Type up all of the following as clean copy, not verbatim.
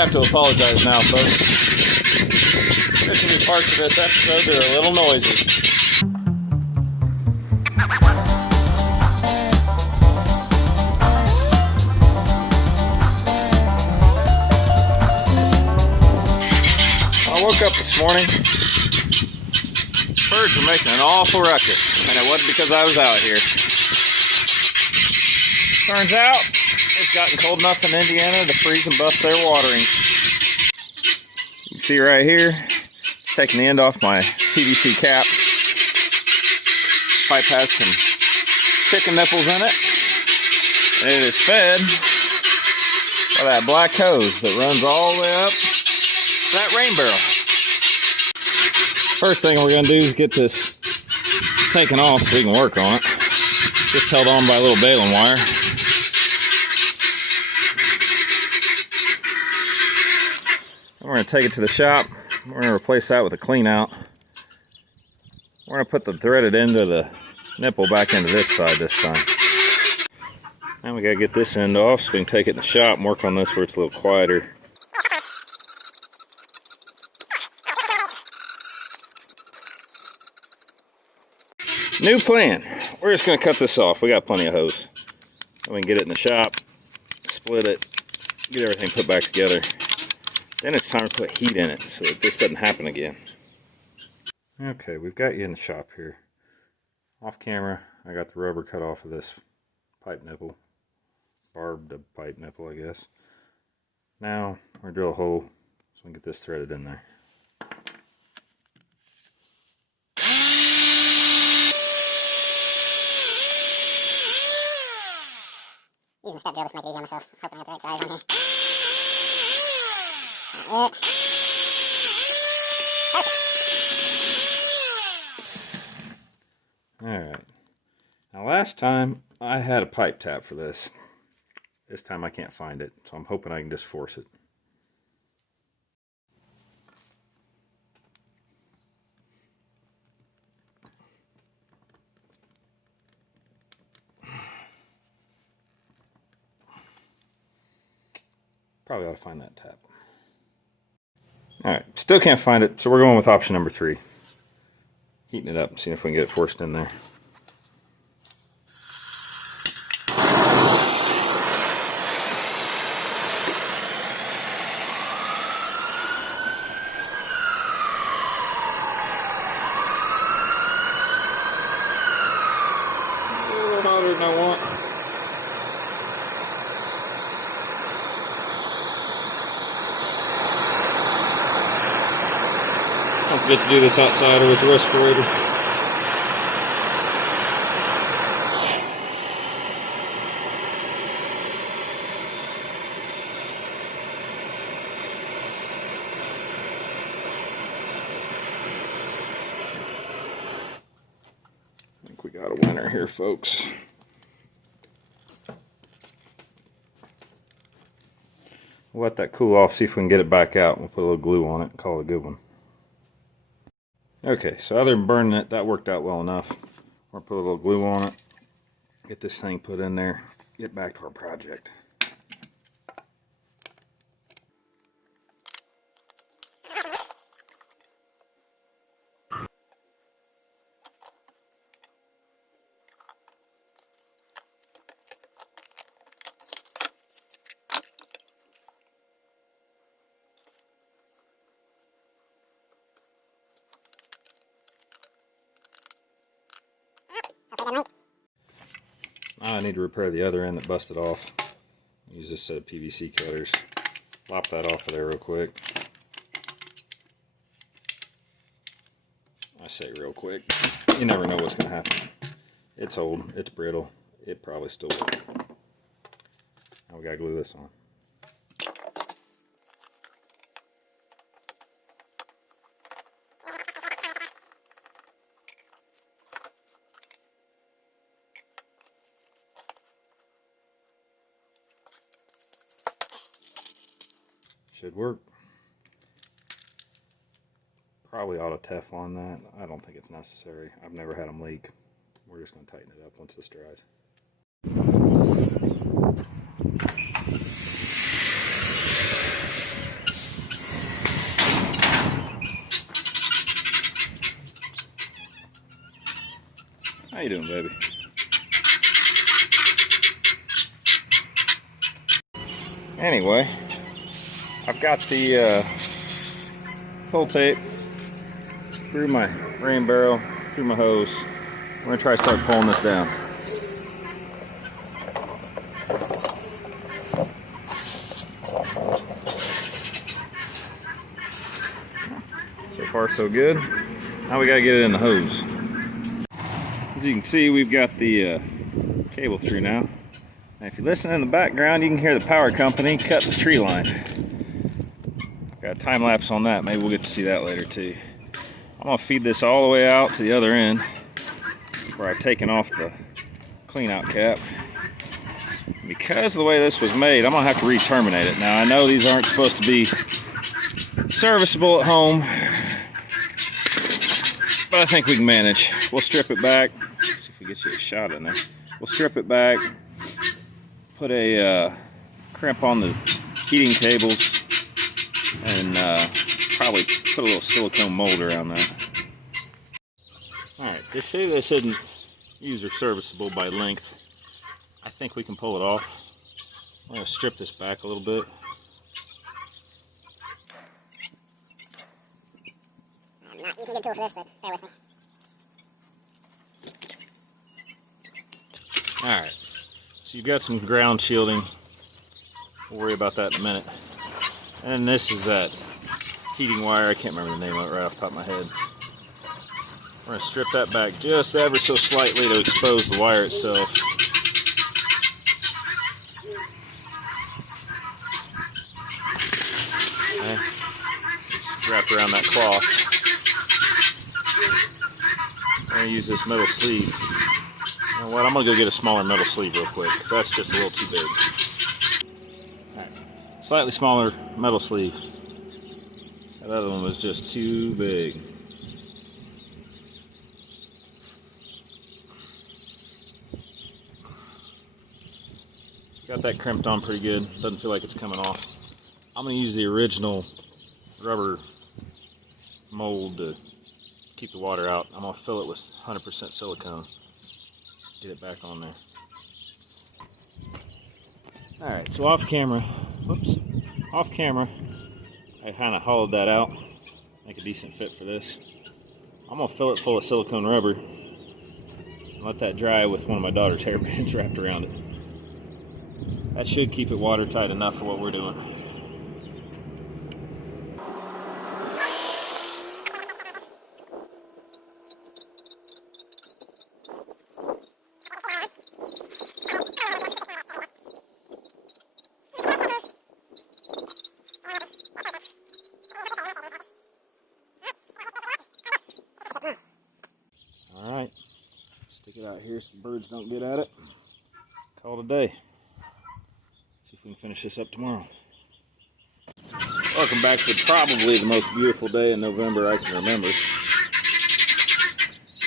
have to apologize now, folks. There can be parts of this episode that are a little noisy. I woke up this morning. Birds were making an awful ruckus, and it wasn't because I was out here. Turns out, it's gotten cold enough in Indiana to freeze and bust their watering. You can see right here, it's taking the end off my PVC cap. Pipe has some chicken nipples in it, and it is fed by that black hose that runs all the way up to that rain barrel. First thing we're going to do is get this taken off so we can work on it. Just held on by a little baling wire. We're going to take it to the shop. We're going to replace that with a clean out. We're going to put the threaded end of the nipple back into this side this time. Now we got to get this end off so we can take it in the shop and work on this where it's a little quieter. New plan. We're just going to cut this off. We got plenty of hose. And we can get it in the shop, split it, get everything put back together. Then it's time to put heat in it so that this doesn't happen again. Okay, we've got you in the shop here. Off camera, I got the rubber cut off of this pipe nipple. Barbed pipe nipple, I guess. Now, we're going to drill a hole so we can get this threaded in there. Using a step drill just to make it easy on myself. Hoping I got the right size on here. Alright. Now last time I had a pipe tap for this. This time I can't find it, so I'm hoping I can just force it. Probably ought to find that tap. Alright, still can't find it, so we're going with option number 3. Heating it up and seeing if we can get it forced in there. A little hotter than I want. Don't forget to do this outside or with the respirator. I think we got a winner here, folks. We'll let that cool off, see if we can get it back out. We'll put a little glue on it and call it a good one. Okay, so other than burning it, that worked out well enough. We'll put a little glue on it, get this thing put in there, get back to our project. Now I need to repair the other end that busted off. Use this set of PVC cutters. Lop that off of there real quick. I say real quick. You never know what's going to happen. It's old. It's brittle. It probably still will. Now we got to glue this on. Should work. Probably ought to Teflon that. I don't think it's necessary. I've never had them leak. We're just going to tighten it up once this dries. How you doing, baby? Anyway, I've got the pull tape through my rain barrel, through my hose. I'm gonna try to start pulling this down. So far so good. Now we gotta get it in the hose. As you can see, we've got the cable through now. And if you listen in the background, you can hear the power company cut the tree line. Got a time lapse on that. Maybe we'll get to see that later too. I'm gonna feed this all the way out to the other end where I've taken off the clean out cap. Because of the way this was made, I'm gonna have to re-terminate it. Now I know these aren't supposed to be serviceable at home, but I think we can manage. We'll strip it back. Let's see if we get you a shot in there. We'll strip it back, put a crimp on the heating cables, and probably put a little silicone mold around that. Alright, they say this isn't user serviceable by length. I think we can pull it off. I'm going to strip this back a little bit. I'm not using a good tool for this, but bear with me. Alright, so you've got some ground shielding. We'll worry about that in a minute. And this is that heating wire. I can't remember the name of it right off the top of my head. We're going to strip that back just ever so slightly to expose the wire itself. Okay. Just wrapped around that cloth. I'm going to use this metal sleeve. You know what? I'm going to go get a smaller metal sleeve real quick because that's just a little too big. Right. Slightly smaller metal sleeve. That other one was just too big. Got that crimped on pretty good. Doesn't feel like it's coming off. I'm going to use the original rubber mold to keep the water out. I'm going to fill it with 100% silicone. Get it back on there. Alright, so off camera, I kind of hollowed that out. Make a decent fit for this. I'm going to fill it full of silicone rubber and let that dry with one of my daughter's hairbands wrapped around it. That should keep it watertight enough for what we're doing. Alright, stick it out here so the birds don't get at it. Call it a day. See if we can finish this up tomorrow. Welcome back to probably the most beautiful day in November I can remember. It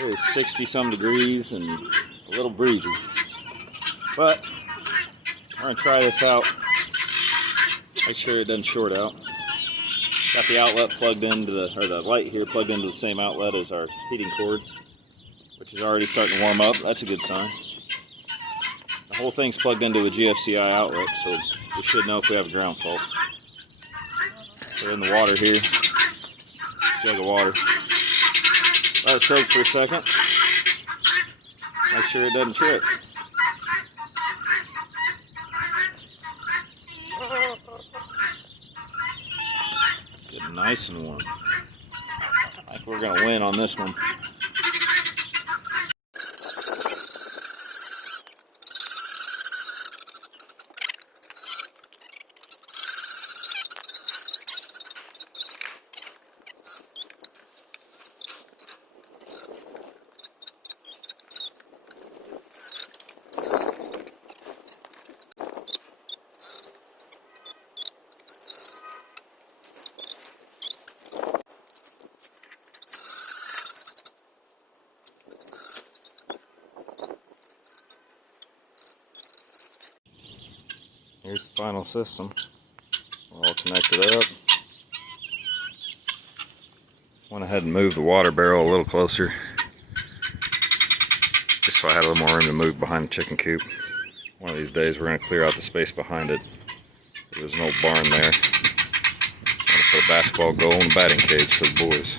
is 60-some degrees and a little breezy. But we're going to try this out. Make sure it doesn't short out. Got the outlet plugged into the light here plugged into the same outlet as our heating cord, which is already starting to warm up. That's a good sign. The whole thing's plugged into a GFCI outlet, so we should know if we have a ground fault. Put it in the water here. Jug of water. Let it soak for a second. Make sure it doesn't trip. Get nice and warm. I think we're going to win on this one. Here's the final system. All connected up. Went ahead and moved the water barrel a little closer. just so I had a little more room to move behind the chicken coop. One of these days we're going to clear out the space behind it. There's an old barn there. I'm going to put a basketball goal and a batting cage for the boys.